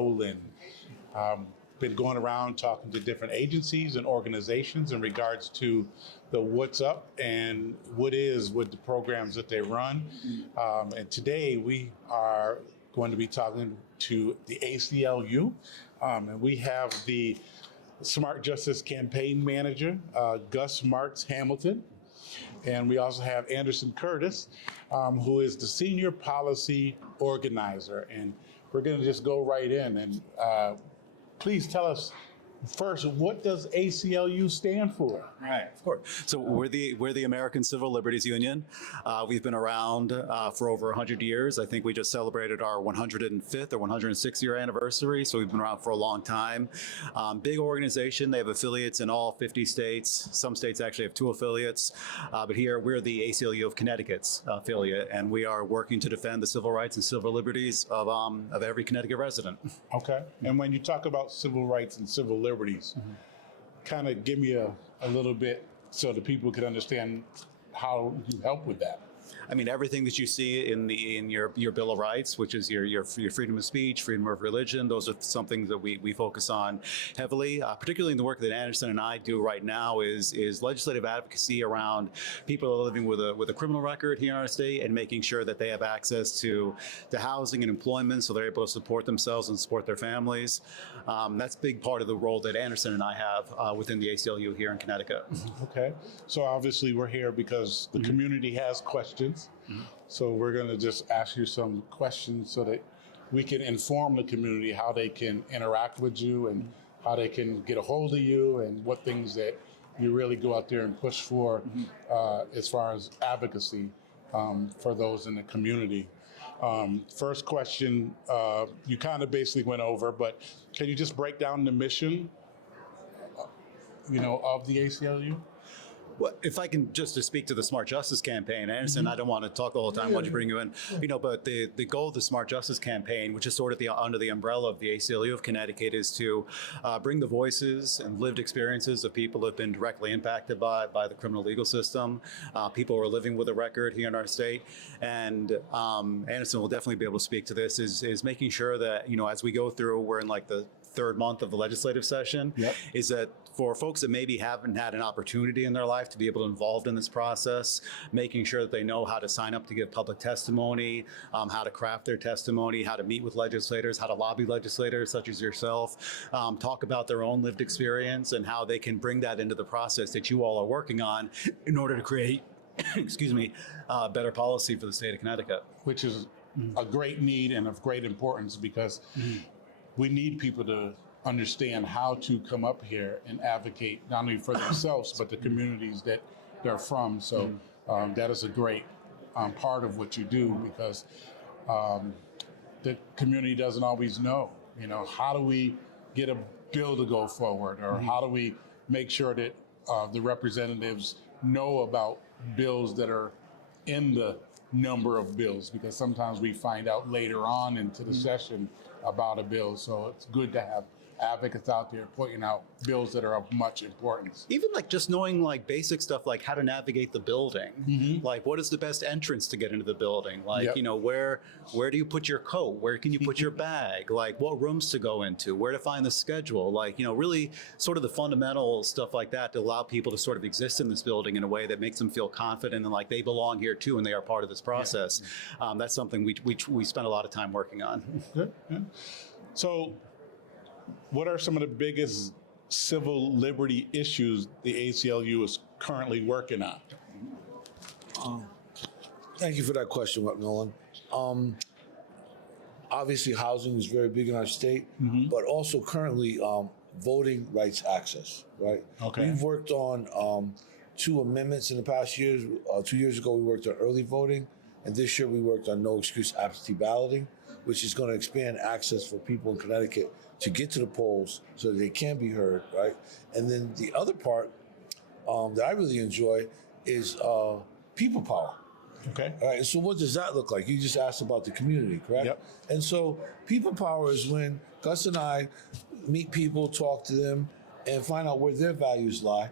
Nolan. Been going around talking to different agencies and organizations in regards to the what's up and what is with the programs that they run. And today we are going to be talking to the ACLU, and we have the Smart Justice Campaign Manager, Gus Marks Hamilton. And we also have Anderson Curtis, who is the Senior Policy Organizer. And we're going to just go right in and please tell us first, what does ACLU stand for? Right, of course. So we're the American Civil Liberties Union. We've been around for over 100 years. I think we just celebrated our 105th or 106th year anniversary. So we've been around for a long time. Big organization. They have affiliates in all 50 states. Some states actually have 2 affiliates. But here we're the ACLU of Connecticut's affiliate, and we are working to defend the civil rights and civil liberties of every Connecticut resident. Okay. And when you talk about civil rights and civil liberties, kind of give me a little bit so the people can understand how you help with that. I mean, everything that you see in your Bill of Rights, which is your freedom of speech, freedom of religion, those are some things that we focus on heavily, particularly in the work that Anderson and I do right now is legislative advocacy around people who are living with a criminal record here in our state and making sure that they have access to housing and employment so they're able to support themselves and support their families. That's a big part of the role that Anderson and I have within the ACLU here in Connecticut. Okay. So obviously we're here because the community has questions. So we're going to just ask you some questions so that we can inform the community how they can interact with you and how they can get a hold of you and what things that you really go out there and push for as far as advocacy for those in the community. First question, you kind of basically went over, but can you just break down the mission, of the ACLU? Well, if I can just to speak to the Smart Justice Campaign, Anderson, I don't want to talk the whole time. I want to bring you in, but the goal of the Smart Justice Campaign, which is sort of under the umbrella of the ACLU of Connecticut, is to bring the voices and lived experiences of people who have been directly impacted by the criminal legal system, people who are living with a record here in our state. And Anderson will definitely be able to speak to this, is making sure that, as we go through, we're in like the 3rd month of the legislative session, is that for folks that maybe haven't had an opportunity in their life to be able to be involved in this process, making sure that they know how to sign up to give public testimony, how to craft their testimony, how to meet with legislators, how to lobby legislators such as yourself, talk about their own lived experience and how they can bring that into the process that you all are working on in order to create, better policy for the state of Connecticut. Which is a great need and of great importance because we need people to understand how to come up here and advocate not only for themselves, but the communities that they're from. So that is a great part of what you do because the community doesn't always know, how do we get a bill to go forward or how do we make sure that the representatives know about bills that are in the number of bills, because sometimes we find out later on into the session about a bill. So it's good to have advocates out there pointing out bills that are of much importance. Even like just knowing like basic stuff like how to navigate the building, like what is the best entrance to get into the building, like where do you put your coat, where can you put your bag, like what rooms to go into, where to find the schedule, like really sort of the fundamental stuff like that to allow people to sort of exist in this building in a way that makes them feel confident and like they belong here too and they are part of this process. That's something we spend a lot of time working on. Good. So what are some of the biggest civil liberty issues the ACLU is currently working on? Thank you for that question, Nolan. Obviously, housing is very big in our state, but also currently voting rights access, right? Okay. We've worked on 2 amendments in the past years. 2 years ago, we worked on early voting, and this year we worked on no excuse absentee balloting, which is going to expand access for people in Connecticut to get to the polls so that they can be heard, right? And then the other part that I really enjoy is people power. Okay. All right. So what does that look like? You just asked about the community, correct? Yep. And so people power is when Gus and I meet people, talk to them, and find out where their values lie,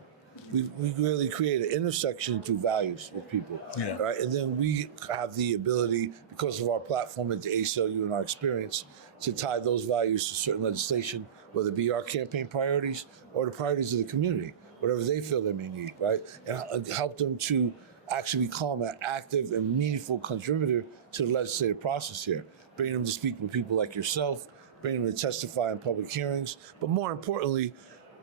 we really create an intersection through values with people, right? And then we have the ability, because of our platform at the ACLU and our experience, to tie those values to certain legislation, whether it be our campaign priorities or the priorities of the community, whatever they feel they may need, right? And help them to actually become an active and meaningful contributor to the legislative process here, bringing them to speak with people like yourself, bringing them to testify in public hearings, but more importantly,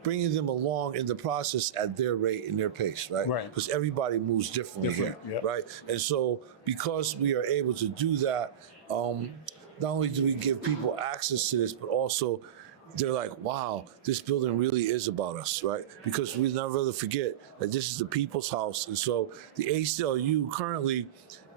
bringing them along in the process at their rate and their pace, right? Right. Because everybody moves differently here, yeah. right? And so because we are able to do that, not only do we give people access to this, but also they're like, wow, this building really is about us, right? Because we never really forget that this is the people's house. And so the ACLU currently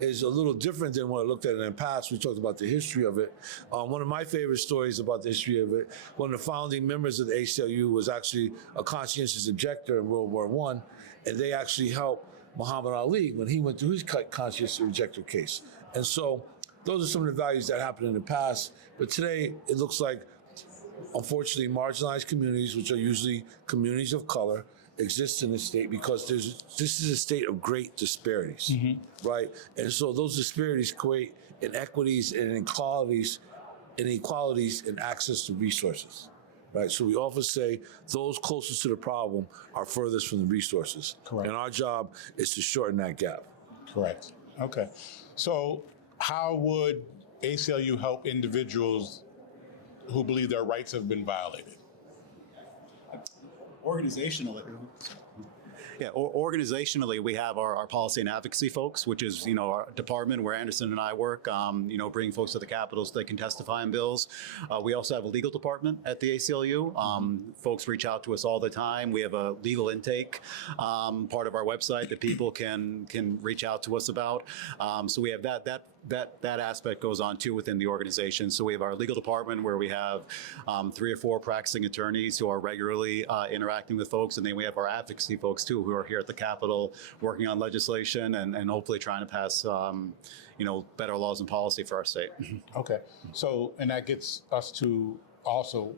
is a little different than what I looked at in the past. We talked about the history of it. One of my favorite stories about the history of it, one of the founding members of the ACLU was actually a conscientious objector in World War I, and they actually helped Muhammad Ali when he went through his conscientious objector case. And so those are some of the values that happened in the past. But today, it looks like, unfortunately, marginalized communities, which are usually communities of color, exist in this state because this is a state of great disparities, right? And so those disparities create inequities and inequalities in access to resources, right? So we often say those closest to the problem are furthest from the resources. Correct. And our job is to shorten that gap. Correct. Okay. So how would ACLU help individuals who believe their rights have been violated? Organizationally. Yeah, organizationally, we have our policy and advocacy folks, which is, our department where Anderson and I work, bringing folks to the Capitol so they can testify on bills. We also have a legal department at the ACLU. Folks reach out to us all the time. We have a legal intake part of our website that people can reach out to us about. So we have that aspect goes on too within the organization. So we have our legal department where we have 3 or 4 practicing attorneys who are regularly interacting with folks, and then we have our advocacy folks too who are here at the Capitol working on legislation and hopefully trying to pass better laws and policy for our state. Okay. So, and that gets us to also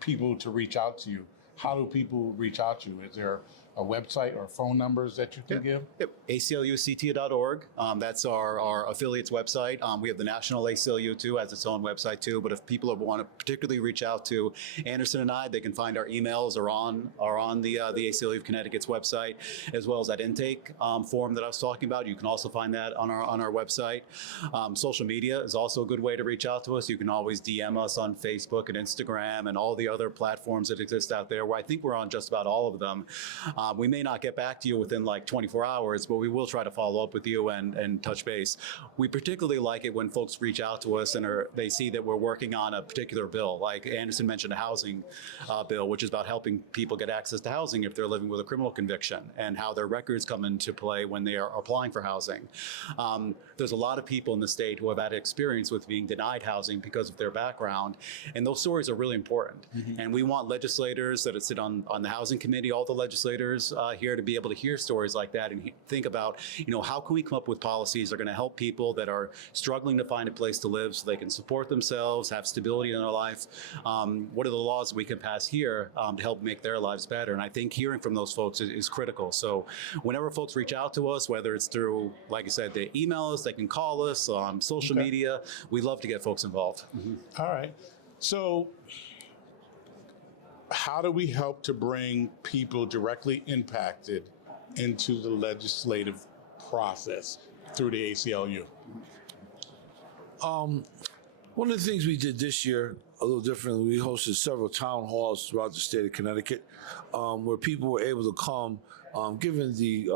people to reach out to you. How do people reach out to you? Is there a website or phone numbers that you can give? Yep. ACLUCTA.org. That's our affiliate's website. We have the National ACLU too, has its own website too. But if people want to particularly reach out to Anderson and I, they can find our emails are on the ACLU of Connecticut's website, as well as that intake form that I was talking about. You can also find that on our website. Social media is also a good way to reach out to us. You can always DM us on Facebook and Instagram and all the other platforms that exist out there, where I think we're on just about all of them. We may not get back to you within like 24 hours, but we will try to follow up with you and touch base. We particularly like it when folks reach out to us and they see that we're working on a particular bill. Like Anderson mentioned, a housing bill, which is about helping people get access to housing if they're living with a criminal conviction, and how their records come into play when they are applying for housing. There's a lot of people in the state who have had experience with being denied housing because of their background, and those stories are really important. And we want legislators that sit on the housing committee, all the legislators here, to be able to hear stories like that and think about, how can we come up with policies that are going to help people that are struggling to find a place to live so they can support themselves, have stability in their life. What are the laws we can pass here to help make their lives better? And I think hearing from those folks is critical. So whenever folks reach out to us, whether it's through, like I said, they email us, they can call us on social media. We love to get folks involved. All right. So how do we help to bring people directly impacted into the legislative process through the ACLU? One of the things we did this year, a little differently, we hosted several town halls throughout the state of Connecticut, where people were able to come, given the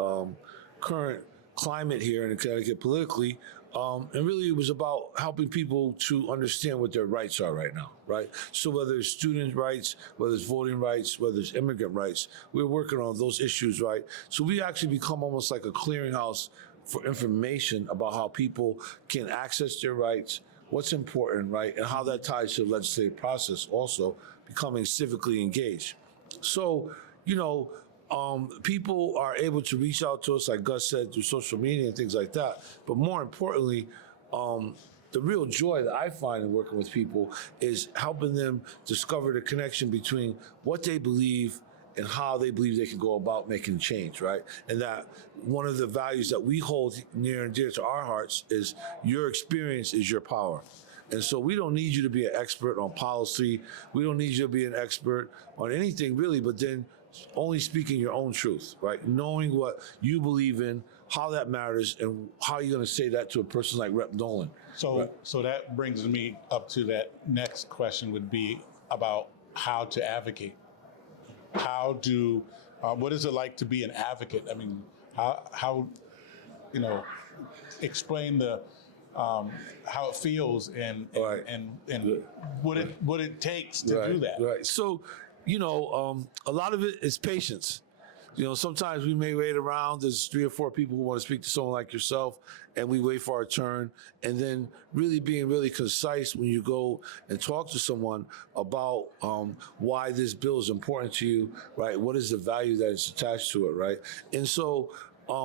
current climate here in Connecticut politically, and really it was about helping people to understand what their rights are right now, right? So whether it's student rights, whether it's voting rights, whether it's immigrant rights, we're working on those issues, right? So we actually become almost like a clearinghouse for information about how people can access their rights, what's important, right? And how that ties to the legislative process, also becoming civically engaged. So, people are able to reach out to us, like Gus said, through social media and things like that. But more importantly, the real joy that I find in working with people is helping them discover the connection between what they believe and how they believe they can go about making change, right? And that one of the values that we hold near and dear to our hearts is your experience is your power. And so we don't need you to be an expert on policy. We don't need you to be an expert on anything really, but then only speaking your own truth, right? Knowing what you believe in, how that matters, and how you're going to say that to a person like Rep. Nolan. So, so that brings me up to that next question would be about how to advocate. How do, what is it like to be an advocate? I mean, how you know, explain the, how it feels and Right. and what it takes to do that. Right. So, you know, a lot of it is patience. You know, sometimes we may wait around. There's 3 or 4 people who want to speak to someone like yourself, and we wait for our turn. And then really being really concise when you go and talk to someone about why this bill is important to you, right? What is the value that is attached to it, right? And so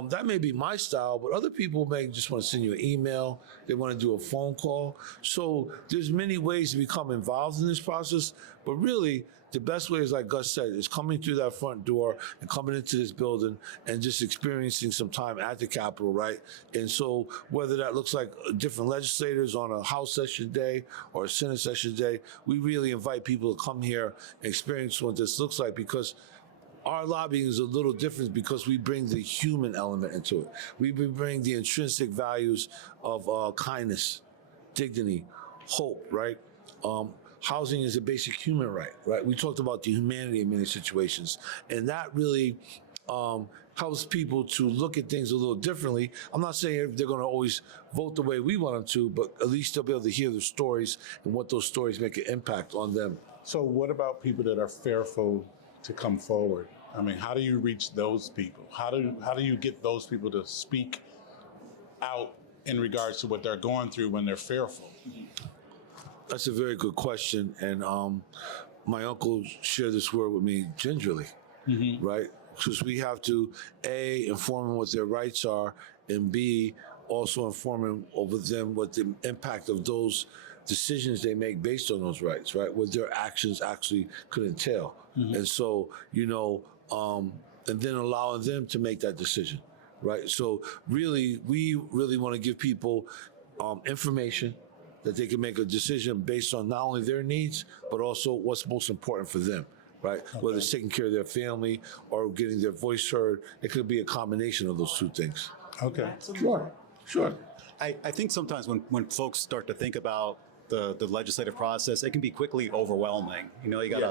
that may be my style, but other people may just want to send you an email. They want to do a phone call. So there's many ways to become involved in this process, but really the best way is, like Gus said, is coming through that front door and coming into this building and just experiencing some time at the Capitol, right? And so whether that looks like different legislators on a House session day or a Senate session day, we really invite people to come here and experience what this looks like, because our lobbying is a little different because we bring the human element into it. We bring the intrinsic values of kindness, dignity, hope, right? Housing is a basic human right? We talked about the humanity in many situations, and that really helps people to look at things a little differently. I'm not saying they're going to always vote the way we want them to, but at least they'll be able to hear the stories and what those stories make an impact on them. So what about people that are fearful to come forward? I mean, how do you reach those people? How do you get those people to speak out in regards to what they're going through when they're fearful? That's a very good question, and my uncle shared this word with me gingerly, right? Because we have to A, inform them what their rights are, and B, also informing them what the impact of those decisions they make based on those rights, right? What their actions actually could entail. And so, you know, and then allowing them to make that decision, right? So really, we really want to give people information that they can make a decision based on not only their needs, but also what's most important for them, right? Okay. Whether it's taking care of their family or getting their voice heard, it could be a combination of those 2 things. Okay. Sure. I think sometimes when folks start to think about the legislative process, it can be quickly overwhelming. You know, you got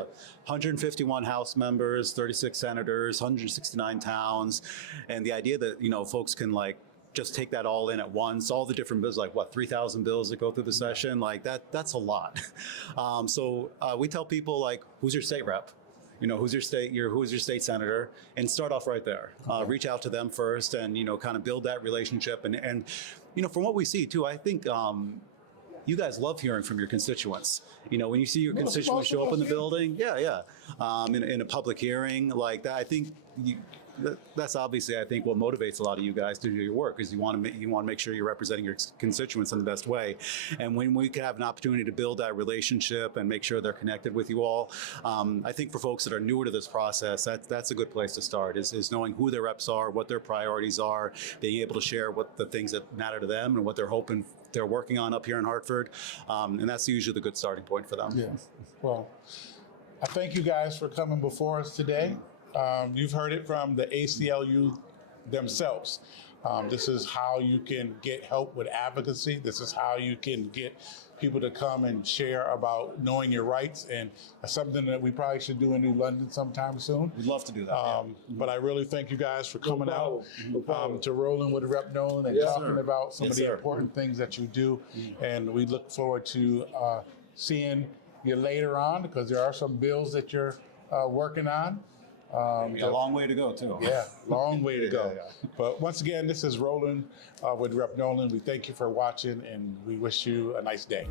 151 House members, 36 senators, 169 towns, and the idea that, you know, folks can like just take that all in at once, all the different bills, like what, 3,000 bills that go through the session, like that's a lot. So we tell people, like, who's your state rep? You know, who's your state senator, and start off right there. Reach out to them first, and, you know, kind of build that relationship. And you know, from what we see too, I think you guys love hearing from your constituents. You know, when you see your constituents show up in the building, in a public hearing like that, I think that's obviously, I think, what motivates a lot of you guys to do your work, is you want to make sure you're representing your constituents in the best way. And when we can have an opportunity to build that relationship and make sure they're connected with you all, I think for folks that are newer to this process, that's a good place to start, is knowing who their reps are, what their priorities are, being able to share what the things that matter to them and what they're working on up here in Hartford. And that's usually the good starting point for them. Yeah. Well, I thank you guys for coming before us today. You've heard it from the ACLU themselves. This is how you can get help with advocacy. This is how you can get people to come and share about knowing your rights, and that's something that we probably should do in New London sometime soon. We'd love to do that. But I really thank you guys for coming out to Rollin with Rep. Nolan and talking about some of the important things that you do. And we look forward to seeing you later on, because there are some bills that you're working on. A long way to go, too. Yeah, long way to go. But once again, this is Rollin with Rep. Nolan. We thank you for watching, and we wish you a nice day.